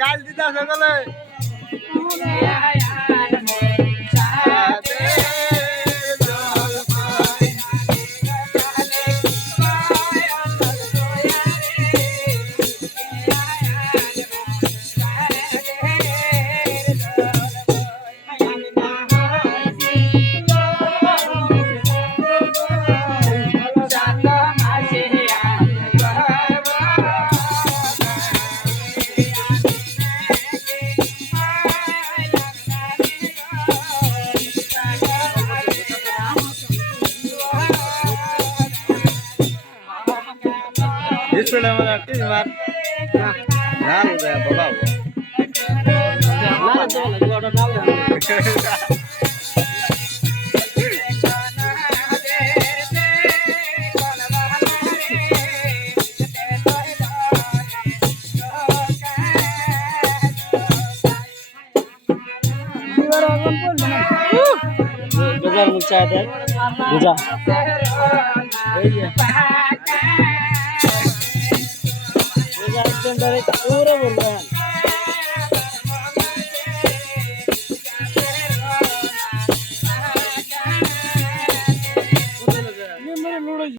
গাল দিতে সকালে Sudah mengerti Mat. Nah, udah bawa. Nah, itu lagi ada nal. Bejar muncul ada. Bejar. पूरा बोल रहा है